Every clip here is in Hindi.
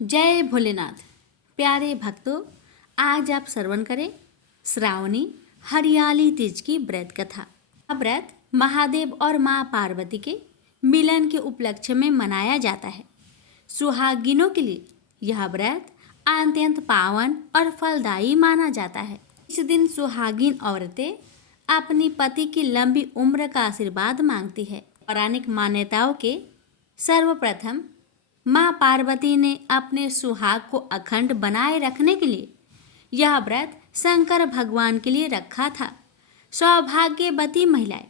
जय भोलेनाथ। प्यारे भक्तों, आज आप श्रवण करें श्रावणी हरियाली तीज की व्रत कथा। यह व्रत महादेव और माँ पार्वती के मिलन के उपलक्ष्य में मनाया जाता है। सुहागिनों के लिए यह व्रत अत्यंत पावन और फलदायी माना जाता है। इस दिन सुहागिन औरतें अपनी पति की लंबी उम्र का आशीर्वाद मांगती है। पौराणिक मान्यताओं के सर्वप्रथम माँ पार्वती ने अपने सुहाग को अखंड बनाए रखने के लिए यह व्रत शंकर भगवान के लिए रखा था। सौभाग्यवती महिलाएं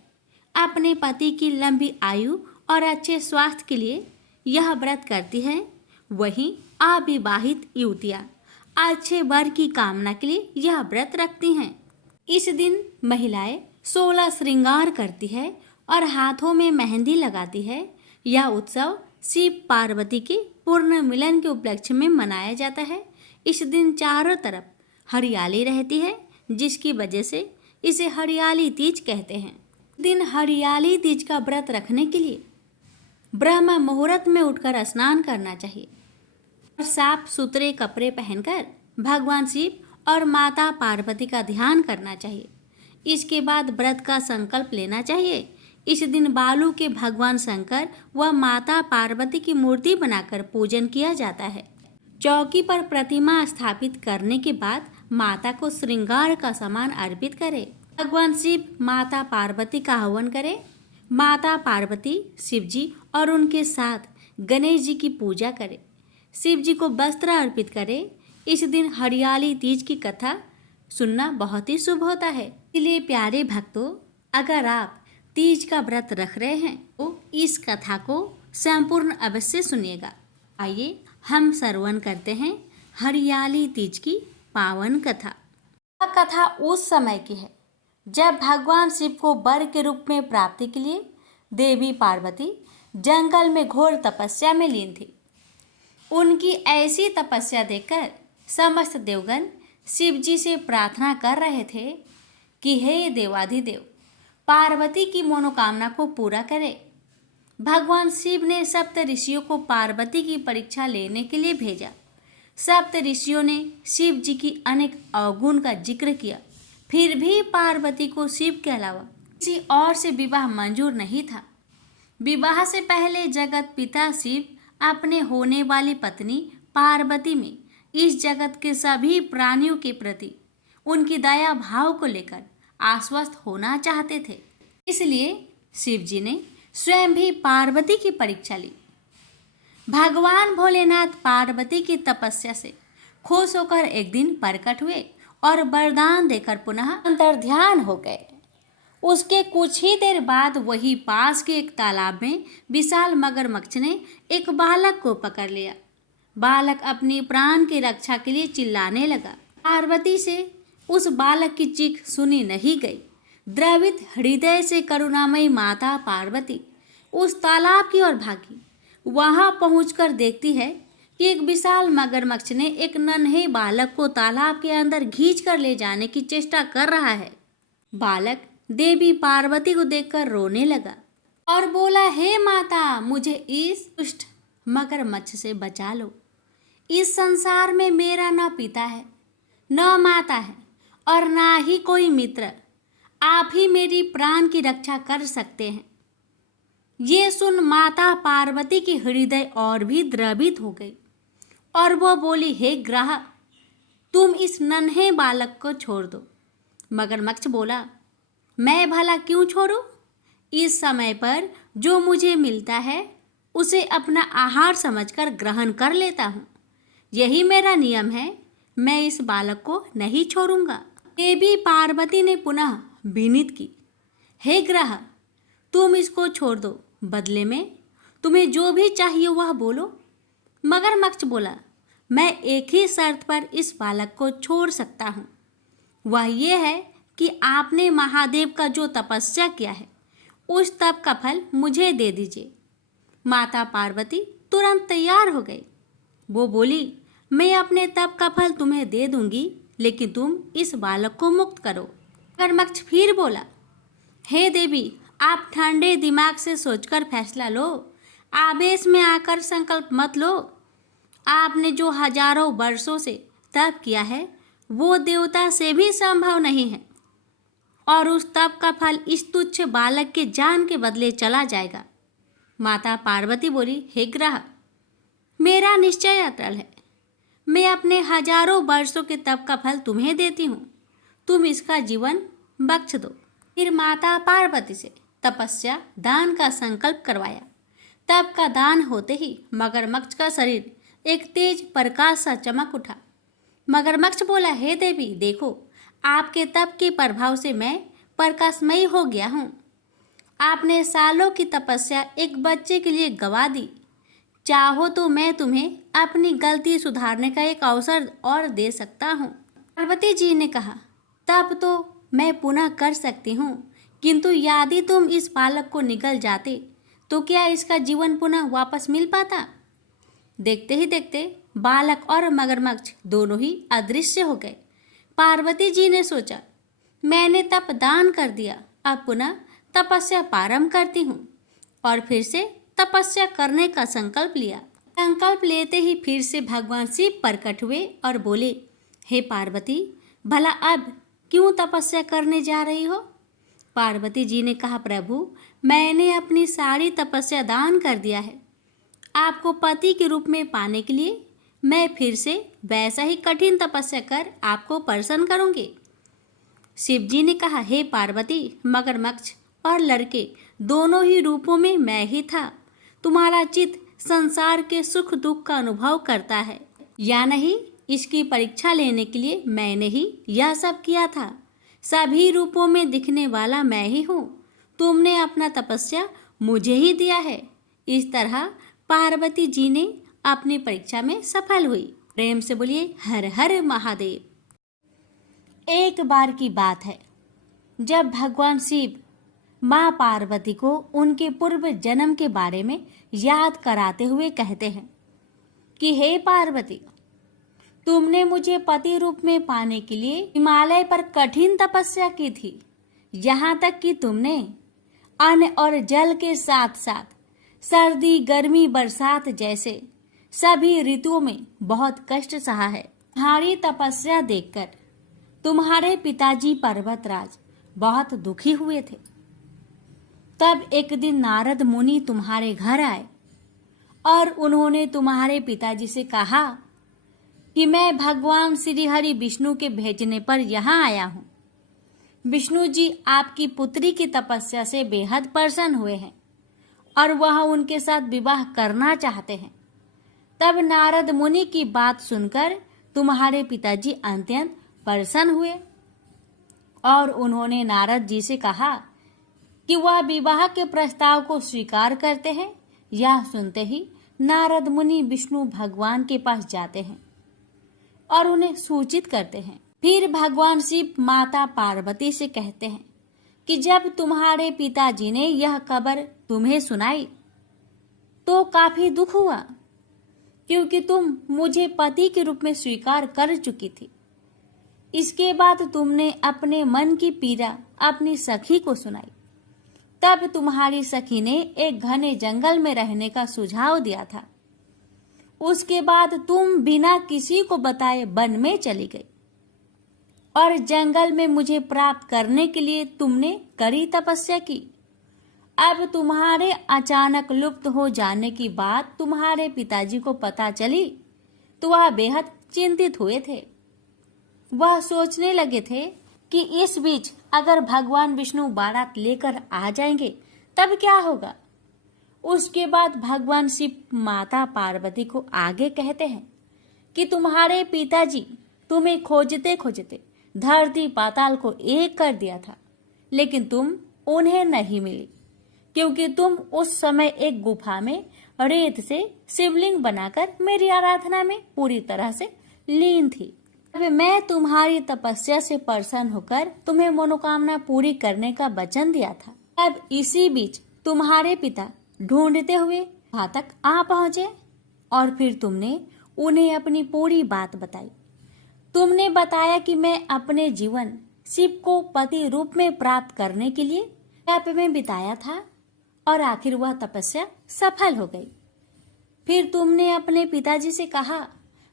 अपने पति की लंबी आयु और अच्छे स्वास्थ्य के लिए यह व्रत करती हैं। वहीं अविवाहित युवतियां अच्छे वर की कामना के लिए यह व्रत रखती हैं। इस दिन महिलाएं 16 श्रृंगार करती है और हाथों में मेहंदी लगाती है। यह उत्सव शिव पार्वती के पूर्ण मिलन के उपलक्ष्य में मनाया जाता है। इस दिन चारों तरफ हरियाली रहती है, जिसकी वजह से इसे हरियाली तीज कहते हैं। दिन हरियाली तीज का व्रत रखने के लिए ब्रह्म मुहूर्त में उठकर स्नान करना चाहिए और साफ सुथरे कपड़े पहनकर भगवान शिव और माता पार्वती का ध्यान करना चाहिए। इसके बाद व्रत का संकल्प लेना चाहिए। इस दिन बालू के भगवान शंकर व माता पार्वती की मूर्ति बनाकर पूजन किया जाता है। चौकी पर प्रतिमा स्थापित करने के बाद माता को श्रृंगार का सामान अर्पित करें। भगवान शिव माता पार्वती का हवन करें। माता पार्वती शिव जी और उनके साथ गणेश जी की पूजा करें। शिव जी को वस्त्र अर्पित करें। इस दिन हरियाली तीज की कथा सुनना बहुत ही शुभ होता है। इसलिए प्यारे भक्तों, अगर आप तीज का व्रत रख रहे हैं तो इस कथा को संपूर्ण अवश्य सुनिएगा। आइए हम श्रवण करते हैं हरियाली तीज की पावन कथा। यह कथा उस समय की है जब भगवान शिव को वर के रूप में प्राप्ति के लिए देवी पार्वती जंगल में घोर तपस्या में लीन थी। उनकी ऐसी तपस्या देखकर समस्त देवगण शिव जी से प्रार्थना कर रहे थे कि हे देवाधिदेव, पार्वती की मनोकामना को पूरा करे। भगवान शिव ने सप्त ऋषियों को पार्वती की परीक्षा लेने के लिए भेजा। सप्त ऋषियों ने शिव जी की अनेक अवगुण का जिक्र किया, फिर भी पार्वती को शिव के अलावा किसी और से विवाह मंजूर नहीं था। विवाह से पहले जगत पिता शिव अपने होने वाली पत्नी पार्वती में इस जगत के सभी प्राणियों के प्रति उनकी दया भाव को लेकर आश्वस्त होना चाहते थे। इसलिए शिव जी ने स्वयं भी पार्वती की परीक्षा ली। भगवान भोलेनाथ पार्वती की तपस्या से खुश होकर एक दिन प्रकट हुए और वरदान देकर पुनः अंतर्ध्यान हो गए। उसके कुछ ही देर बाद वही पास के एक तालाब में विशाल मगरमच्छ ने एक बालक को पकड़ लिया। बालक अपनी प्राण की रक्षा के लिए चिल्लाने लगा। पार्वती से उस बालक की चीख सुनी नहीं गई। द्रवित हृदय से करुणामयी माता पार्वती उस तालाब की ओर भागी। वहां पहुंचकर देखती है कि एक विशाल मगरमच्छ ने एक नन्हे बालक को तालाब के अंदर खींच कर ले जाने की चेष्टा कर रहा है। बालक देवी पार्वती को देखकर रोने लगा और बोला, हे माता, मुझे इस दुष्ट मगरमच्छ से बचा लो। इस संसार में मेरा न पिता है, न माता है और ना ही कोई मित्र। आप ही मेरी प्राण की रक्षा कर सकते हैं। ये सुन माता पार्वती की हृदय और भी द्रवित हो गई और वो बोली, हे ग्रह, तुम इस नन्हे बालक को छोड़ दो। मगरमच्छ बोला, मैं भला क्यों छोड़ूं? इस समय पर जो मुझे मिलता है उसे अपना आहार समझकर ग्रहण कर लेता हूँ। यही मेरा नियम है। मैं इस बालक को नहीं छोड़ूंगा। देवी पार्वती ने पुनः विनीत की, हे ग्रह, तुम इसको छोड़ दो। बदले में तुम्हें जो भी चाहिए वह बोलो। मगरमच्छ बोला, मैं एक ही शर्त पर इस बालक को छोड़ सकता हूँ। वह ये है कि आपने महादेव का जो तपस्या किया है उस तप का फल मुझे दे दीजिए। माता पार्वती तुरंत तैयार हो गई। वो बोली, मैं अपने तप का फल तुम्हें दे दूंगी, लेकिन तुम इस बालक को मुक्त करो। मगरमच्छ फिर बोला, हे देवी, आप ठंडे दिमाग से सोचकर फैसला लो। आवेश में आकर संकल्प मत लो। आपने जो हजारों वर्षों से तप किया है वो देवता से भी संभव नहीं है, और उस तप का फल इस तुच्छ बालक के जान के बदले चला जाएगा। माता पार्वती बोली, हे ग्रह, मेरा निश्चय अटल है। मैं अपने हजारों वर्षों के तप का फल तुम्हें देती हूँ, तुम इसका जीवन बख्श दो। फिर माता पार्वती से तपस्या दान का संकल्प करवाया। तप का दान होते ही मगरमच्छ का शरीर एक तेज प्रकाश सा चमक उठा। मगरमच्छ बोला, हे देवी, देखो, आपके तप के प्रभाव से मैं प्रकाशमयी हो गया हूँ। आपने सालों की तपस्या एक बच्चे के लिए गवा दी। चाहो तो मैं तुम्हें अपनी गलती सुधारने का एक अवसर और दे सकता हूँ। पार्वती जी ने कहा, तब तो मैं पुनः कर सकती हूँ, किंतु यदि तुम इस बालक को निगल जाते तो क्या इसका जीवन पुनः वापस मिल पाता? देखते ही देखते बालक और मगरमच्छ दोनों ही अदृश्य हो गए। पार्वती जी ने सोचा, मैंने तप दान कर दिया, अब पुनः तपस्या प्रारंभ करती हूँ, और फिर से तपस्या करने का संकल्प लिया। संकल्प लेते ही फिर से भगवान शिव प्रकट हुए और बोले, हे पार्वती, भला अब क्यों तपस्या करने जा रही हो? पार्वती जी ने कहा, प्रभु, मैंने अपनी सारी तपस्या दान कर दिया है। आपको पति के रूप में पाने के लिए मैं फिर से वैसा ही कठिन तपस्या कर आपको प्रसन्न करूंगी। शिव जी ने कहा, हे पार्वती, मगरमच्छ और लड़के दोनों ही रूपों में मैं ही था। तुम्हारा चित्त संसार के सुख दुख का अनुभव करता है या नहीं, इसकी परीक्षा लेने के लिए मैंने ही यह सब किया था। सभी रूपों में दिखने वाला मैं ही हूँ। तुमने अपना तपस्या मुझे ही दिया है। इस तरह पार्वती जी ने अपनी परीक्षा में सफल हुई। प्रेम से बोलिए, हर हर महादेव। एक बार की बात है, जब भगवान शिव माँ पार्वती को उनके पूर्व जन्म के बारे में याद कराते हुए कहते हैं कि हे पार्वती, तुमने मुझे पति रूप में पाने के लिए हिमालय पर कठिन तपस्या की थी। यहाँ तक कि तुमने अन्न और जल के साथ साथ सर्दी, गर्मी, बरसात जैसे सभी ऋतुओं में बहुत कष्ट सहा है। तुम्हारी तपस्या देखकर तुम्हारे पिताजी पर्वतराज बहुत दुखी हुए थे। तब एक दिन नारद मुनि तुम्हारे घर आए और उन्होंने तुम्हारे पिताजी से कहा कि मैं भगवान श्री हरि विष्णु के भेजने पर यहाँ आया हूँ। विष्णु जी आपकी पुत्री की तपस्या से बेहद प्रसन्न हुए हैं और वह उनके साथ विवाह करना चाहते हैं। तब नारद मुनि की बात सुनकर तुम्हारे पिताजी अत्यंत प्रसन्न हुए और उन्होंने नारद जी से कहा कि वह विवाह के प्रस्ताव को स्वीकार करते हैं। यह सुनते ही नारद मुनि विष्णु भगवान के पास जाते हैं और उन्हें सूचित करते हैं। फिर भगवान शिव माता पार्वती से कहते हैं कि जब तुम्हारे पिताजी ने यह खबर तुम्हें सुनाई तो काफी दुख हुआ, क्योंकि तुम मुझे पति के रूप में स्वीकार कर चुकी थी। इसके बाद तुमने अपने मन की पीड़ा अपनी सखी को सुनाई। तब तुम्हारी सखी ने एक घने जंगल में रहने का सुझाव दिया था। उसके बाद तुम बिना किसी को बताए वन में चली गई और जंगल में मुझे प्राप्त करने के लिए तुमने कड़ी तपस्या की। अब तुम्हारे अचानक लुप्त हो जाने की बात तुम्हारे पिताजी को पता चली तो वह बेहद चिंतित हुए थे। वह सोचने लगे थे कि इस बीच अगर भगवान विष्णु बारात लेकर आ जाएंगे तब क्या होगा। उसके बाद भगवान शिव माता पार्वती को आगे कहते हैं कि तुम्हारे पिताजी तुम्हें खोजते खोजते धरती पाताल को एक कर दिया था, लेकिन तुम उन्हें नहीं मिली, क्योंकि तुम उस समय एक गुफा में रेत से शिवलिंग बनाकर मेरी आराधना में पूरी तरह से लीन थी। अब मैं तुम्हारी तपस्या से प्रसन्न होकर तुम्हें मनोकामना पूरी करने का वचन दिया था। अब इसी बीच तुम्हारे पिता ढूंढते हुए वहां तक आ पहुंचे और फिर तुमने उन्हें अपनी पूरी बात बताई। तुमने बताया कि मैं अपने जीवन शिव को पति रूप में प्राप्त करने के लिए तप में बिताया था और आखिर वह तपस्या सफल हो गई। फिर तुमने अपने पिताजी से कहा,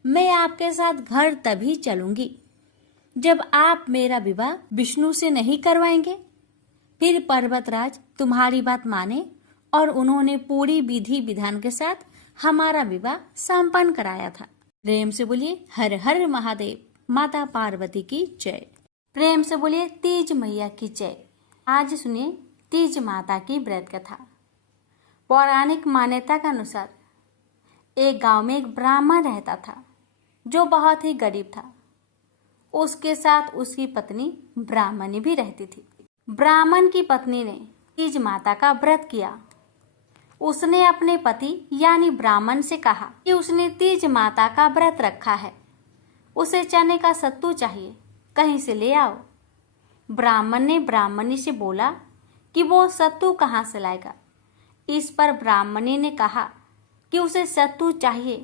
मैं आपके साथ घर तभी चलूंगी जब आप मेरा विवाह विष्णु से नहीं करवाएंगे। फिर पर्वतराज तुम्हारी बात माने और उन्होंने पूरी विधि विधान के साथ हमारा विवाह संपन्न कराया था। प्रेम से बोलिए हर हर महादेव, माता पार्वती की जय। प्रेम से बोलिए तीज मैया की जय। आज सुनिए तीज माता की व्रत कथा। पौराणिक मान्यता के अनुसार एक गांव में एक ब्राह्मण रहता था जो बहुत ही गरीब था। उसके साथ उसकी पत्नी ब्राह्मणी भी रहती थी। ब्राह्मण की पत्नी ने तीज माता का व्रत किया। उसने अपने पति यानी ब्राह्मण से कहा कि उसने तीज माता का व्रत रखा है, उसे चने का सत्तू चाहिए, कहीं से ले आओ। ब्राह्मण ने ब्राह्मणी से बोला कि वो सत्तू कहाँ से लाएगा। इस पर ब्राह्मणी ने कहा कि उसे सत्तू चाहिए,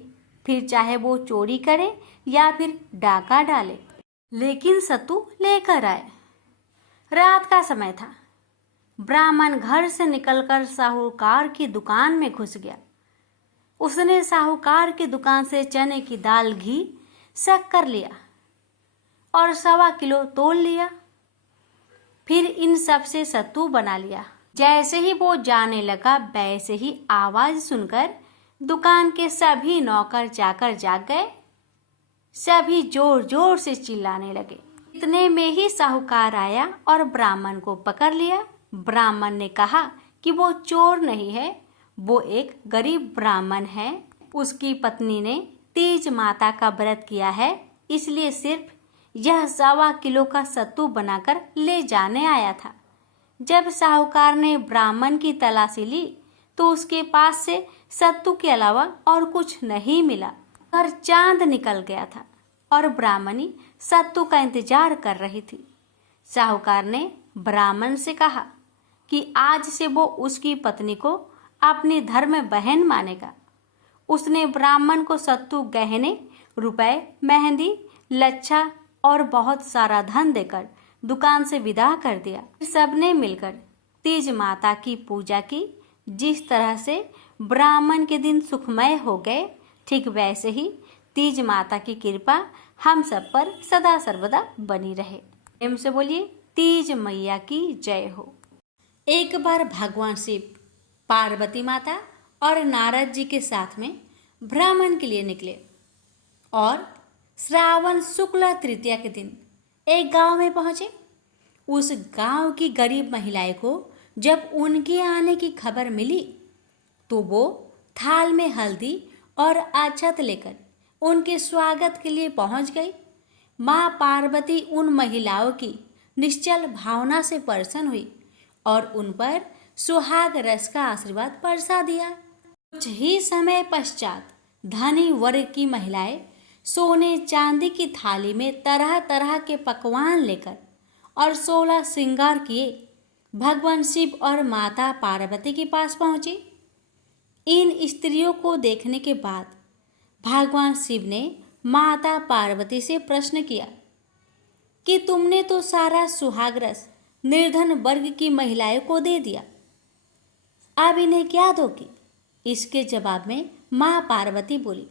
फिर चाहे वो चोरी करे या फिर डाका डाले, लेकिन सत्तू लेकर आए। रात का समय था। ब्राह्मण घर से निकलकर साहूकार की दुकान में घुस गया। उसने साहूकार की दुकान से चने की दाल, घी, शक्कर लिया और 1.25 किलो तोल लिया। फिर इन सब से सत्तू बना लिया। जैसे ही वो जाने लगा वैसे ही आवाज सुनकर दुकान के सभी नौकर चाकर जाग गए। सभी जोर जोर से चिल्लाने लगे। इतने में ही साहूकार आया और ब्राह्मण को पकड़ लिया। ब्राह्मण ने कहा कि वो चोर नहीं है, वो एक गरीब ब्राह्मण है। उसकी पत्नी ने तीज माता का व्रत किया है, इसलिए सिर्फ यह 1.25 किलो का सत्तू बनाकर ले जाने आया था। जब साहूकार ने ब्राह्मण की तलाशी ली तो उसके पास से सत्तू के अलावा और कुछ नहीं मिला। और चांद निकल गया था और ब्राह्मणी सत्तू का इंतजार कर रही थी। साहूकार ने ब्राह्मण से कहा कि आज से वो उसकी पत्नी को अपनी धर्म बहन मानेगा। उसने ब्राह्मण को सत्तू, गहने, रुपए, मेहंदी, लच्छा और बहुत सारा धन देकर दुकान से विदा कर दिया। सबने मिलकर तीज माता की पूजा की। जिस तरह से ब्राह्मण के दिन सुखमय हो गए, ठीक वैसे ही तीज माता की कृपा हम सब पर सदा सर्वदा बनी रहे। प्रेम से बोलिए तीज मैया की जय हो। एक बार भगवान शिव, पार्वती माता और नारद जी के साथ में भ्रमण के लिए निकले और श्रावण शुक्ल तृतीया के दिन एक गांव में पहुंचे। उस गांव की गरीब महिलाएं को जब उनके आने की खबर मिली तो वो थाल में हल्दी और अक्षत लेकर उनके स्वागत के लिए पहुंच गई। माँ पार्वती उन महिलाओं की निश्चल भावना से प्रसन्न हुई और उन पर सुहाग रस का आशीर्वाद बरसा दिया। कुछ ही समय पश्चात धनी वर्ग की महिलाएं सोने चांदी की थाली में तरह तरह के पकवान लेकर और 16 श्रृंगार किए भगवान शिव और माता पार्वती के पास पहुंची। इन स्त्रियों को देखने के बाद भगवान शिव ने माता पार्वती से प्रश्न किया कि तुमने तो सारा सुहागरस निर्धन वर्ग की महिलाओं को दे दिया, अब इन्हें क्या दोगी? इसके जवाब में माँ पार्वती बोली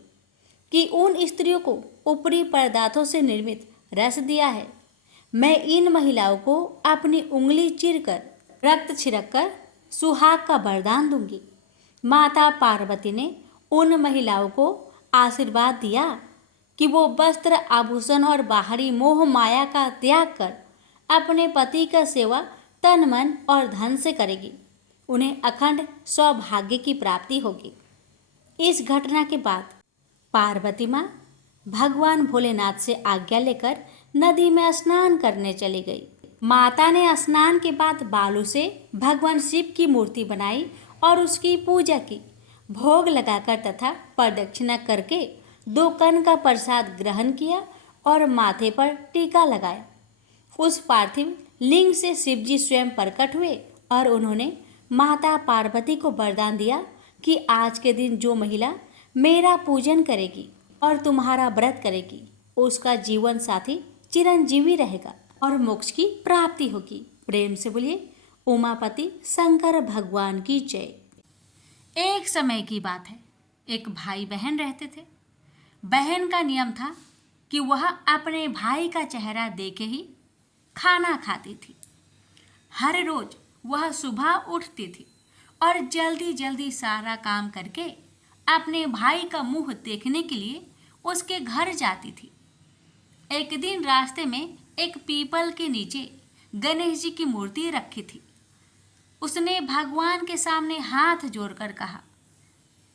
कि उन स्त्रियों को ऊपरी पदार्थों से निर्मित रस दिया है। मैं इन महिलाओं को अपनी उंगली चीरकर रक्त छिड़ककर सुहाग का वरदान दूंगी। माता पार्वती ने उन महिलाओं को आशीर्वाद दिया कि वो वस्त्र, आभूषण और बाहरी मोह माया का त्याग कर अपने पति का सेवा तन, मन और धन से करेगी। उन्हें अखंड सौभाग्य की प्राप्ति होगी। इस घटना के बाद पार्वती माँ भगवान भोलेनाथ से आज्ञा लेकर नदी में स्नान करने चली गई। माता ने स्नान के बाद बालू से भगवान शिव की मूर्ति बनाई और उसकी पूजा की। भोग लगाकर तथा प्रदक्षिणा करके 2 कण का प्रसाद ग्रहण किया और माथे पर टीका लगाया। उस पार्थिव लिंग से शिवजी स्वयं प्रकट हुए और उन्होंने माता पार्वती को वरदान दिया कि आज के दिन जो महिला मेरा पूजन करेगी और तुम्हारा व्रत करेगी, उसका जीवन साथी चिरंजीवी रहेगा और मोक्ष की प्राप्ति होगी। प्रेम से बोलिए उमापति शंकर भगवान की जय। एक समय की बात है, एक भाई बहन रहते थे। बहन का नियम था कि वह अपने भाई का चेहरा देखे ही खाना खाती थी। हर रोज वह सुबह उठती थी और जल्दी जल्दी सारा काम करके अपने भाई का मुंह देखने के लिए उसके घर जाती थी। एक दिन रास्ते में एक पीपल के नीचे गणेश जी की मूर्ति रखी थी। उसने भगवान के सामने हाथ जोड़कर कहा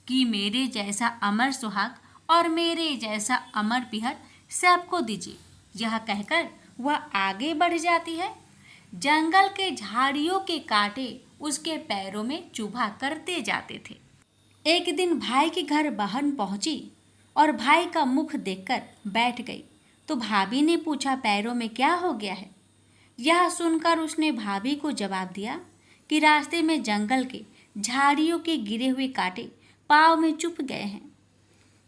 कि मेरे जैसा अमर सुहाग और मेरे जैसा अमर पिहर सबको दीजिए। यह कहकर वह आगे बढ़ जाती है। जंगल के झाड़ियों के कांटे उसके पैरों में चुभा करते जाते थे। एक दिन भाई के घर बहन पहुंची और भाई का मुख देखकर बैठ गई तो भाभी ने पूछा, पैरों में क्या हो गया है? यह सुनकर उसने भाभी को जवाब दिया कि रास्ते में जंगल के झाड़ियों के गिरे हुए कांटे पाँव में चुभ गए हैं।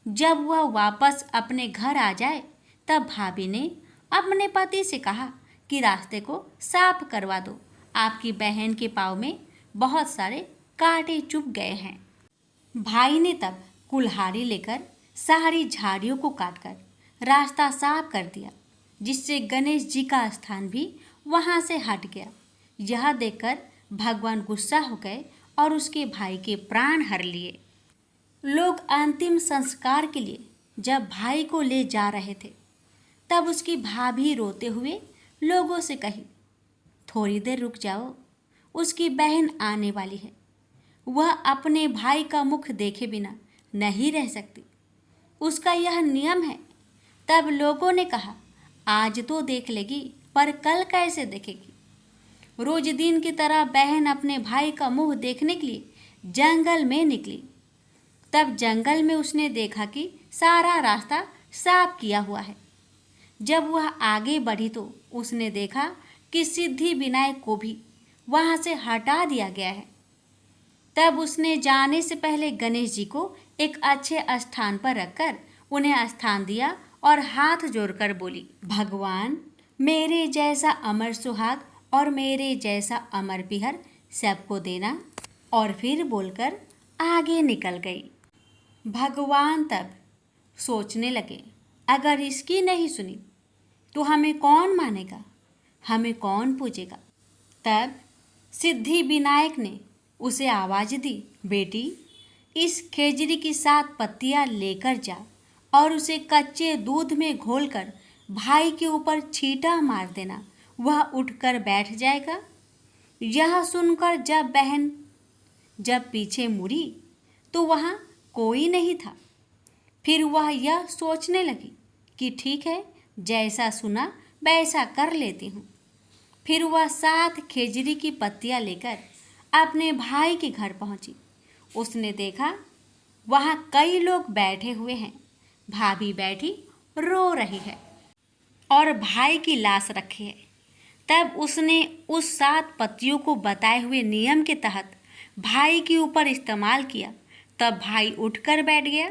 जब वह वापस अपने घर आ जाए तब भाभी ने अपने पति से कहा कि रास्ते को साफ करवा दो, आपकी बहन के पाँव में बहुत सारे कांटे चुभ गए हैं। भाई ने तब कुल्हाड़ी लेकर सारी झाड़ियों को काटकर रास्ता साफ कर दिया, जिससे गणेश जी का स्थान भी वहाँ से हट गया। यह देखकर भगवान गुस्सा हो गए और उसके भाई के प्राण हर लिए। लोग अंतिम संस्कार के लिए जब भाई को ले जा रहे थे तब उसकी भाभी रोते हुए लोगों से कही, थोड़ी देर रुक जाओ, उसकी बहन आने वाली है, वह अपने भाई का मुख देखे बिना नहीं रह सकती, उसका यह नियम है। तब लोगों ने कहा, आज तो देख लेगी पर कल कैसे देखेगी? रोज दिन की तरह बहन अपने भाई का मुंह देखने के लिए जंगल में निकली। तब जंगल में उसने देखा कि सारा रास्ता साफ किया हुआ है। जब वह आगे बढ़ी तो उसने देखा कि सिद्धि विनायक को भी वहाँ से हटा दिया गया है। तब उसने जाने से पहले गणेश जी को एक अच्छे स्थान पर रखकर उन्हें स्थान दिया और हाथ जोड़कर बोली, भगवान मेरे जैसा अमर सुहाग और मेरे जैसा अमर पिहर सबको देना। और फिर बोलकर आगे निकल गई। भगवान तब सोचने लगे, अगर इसकी नहीं सुनी तो हमें कौन मानेगा, हमें कौन पूजेगा? तब सिद्धि विनायक ने उसे आवाज़ दी, बेटी इस खेजड़ी की 7 पत्तियां लेकर जा और उसे कच्चे दूध में घोलकर भाई के ऊपर छींटा मार देना, वह उठकर बैठ जाएगा। यह सुनकर जब बहन पीछे मुड़ी तो वहाँ कोई नहीं था। फिर वह यह सोचने लगी कि ठीक है, जैसा सुना वैसा कर लेती हूँ। फिर वह 7 खेजड़ी की पत्तियाँ लेकर अपने भाई के घर पहुँची। उसने देखा वहाँ कई लोग बैठे हुए हैं। भाभी बैठी रो रही है और भाई की लाश रखी है। तब उसने उस 7 पत्तियों को बताए हुए नियम के तहत भाई के ऊपर इस्तेमाल किया। तब भाई उठकर बैठ गया।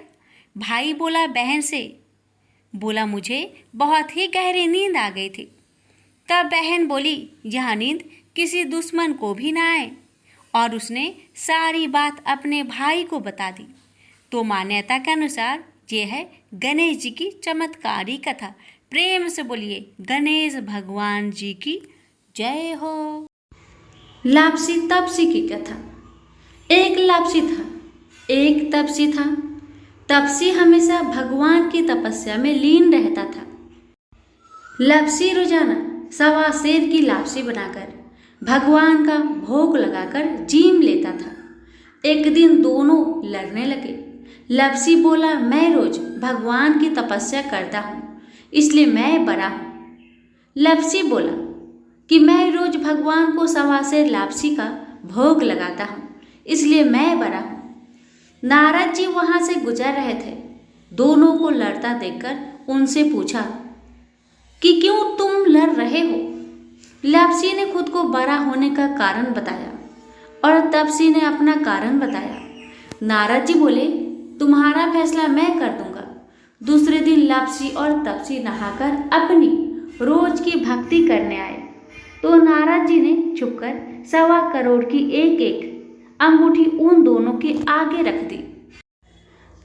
भाई बोला बहन से, बोला मुझे बहुत ही गहरी नींद आ गई थी। तब बहन बोली, यह नींद किसी दुश्मन को भी ना आए। और उसने सारी बात अपने भाई को बता दी। तो मान्यता के अनुसार ये है गणेश जी की चमत्कारी कथा। प्रेम से बोलिए गणेश भगवान जी की जय हो। लापसी तपसी की कथा। एक लापसी था, एक तपसी था। तपसी हमेशा भगवान की तपस्या में लीन रहता था। लापसी रोजाना 1.25 सेर की लापसी बनाकर भगवान का भोग लगाकर जीम लेता था। एक दिन दोनों लड़ने लगे। लापसी बोला, मैं रोज भगवान की तपस्या करता हूँ, इसलिए मैं बड़ा हूँ। लापसी बोला कि मैं रोज भगवान को 1.25 सेर लापसी का भोग लगाता हूँ, इसलिए मैं बड़ा हूँ। नारद जी वहाँ से गुजर रहे थे। दोनों को लड़ता देखकर उनसे पूछा कि क्यों तुम लड़ रहे हो? लापसी ने खुद को बड़ा होने का कारण बताया और तपसी ने अपना कारण बताया। नारद जी बोले, तुम्हारा फैसला मैं कर दूंगा। दूसरे दिन लापसी और तपसी नहाकर अपनी रोज की भक्ति करने आए तो नारद जी ने छुपकर 1.25 करोड़ की एक अंगूठी उन दोनों के आगे रख दी।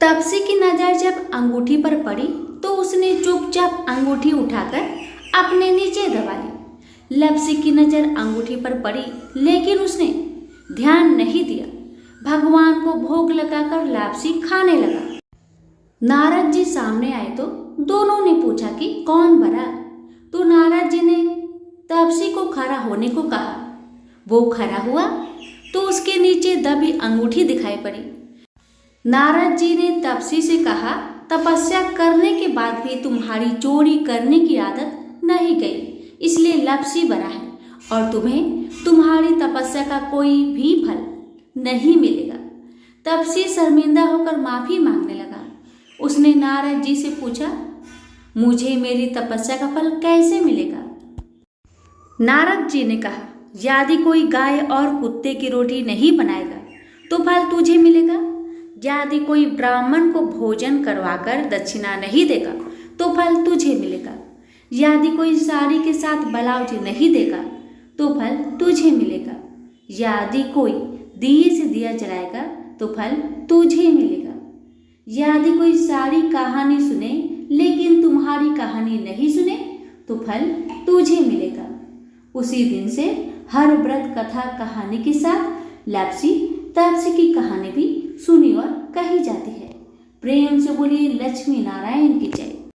तपसी की नजर जब अंगूठी पर पड़ी तो उसने चुपचाप अंगूठी उठाकर अपने नीचे दबा ली। लप्सी की नजर अंगूठी पर पड़ी लेकिन उसने ध्यान नहीं दिया। भगवान को भोग लगाकर लापसी खाने लगा। नारद जी सामने आए तो दोनों ने पूछा कि कौन बरा, तो नारद जी ने तपसी को खड़ा होने को कहा। वो खड़ा हुआ तो उसके नीचे दबी अंगूठी दिखाई पड़ी। नारद जी ने तपसी से कहा, तपस्या करने के बाद भी तुम्हारी चोरी करने की आदत नहीं गई, इसलिए लप्सी बरा है और तुम्हें तुम्हारी तपस्या का कोई भी फल नहीं मिलेगा। तपसी शर्मिंदा होकर माफी मांगने लगा। उसने नारद जी से पूछा, मुझे मेरी तपस्या का फल कैसे मिलेगा? नारद जी ने कहा, यदि कोई गाय और कुत्ते की रोटी नहीं बनाएगा तो फल तुझे मिलेगा। यदि कोई ब्राह्मण को भोजन करवाकर दक्षिणा नहीं देगा तो फल तुझे मिलेगा। यदि कोई साड़ी के साथ ब्लाउज नहीं देगा तो फल तुझे मिलेगा। यदि कोई दिए से दिया जलाएगा तो फल तुझे मिलेगा। यदि कोई सारी कहानी सुने लेकिन तुम्हारी कहानी नहीं सुने तो फल तुझे मिलेगा। उसी दिन से हर व्रत कथा कहानी के साथ लापसी तपसी की कहानी भी सुनी और कही जाती है। प्रेम से बोलिए लक्ष्मी नारायण की जय।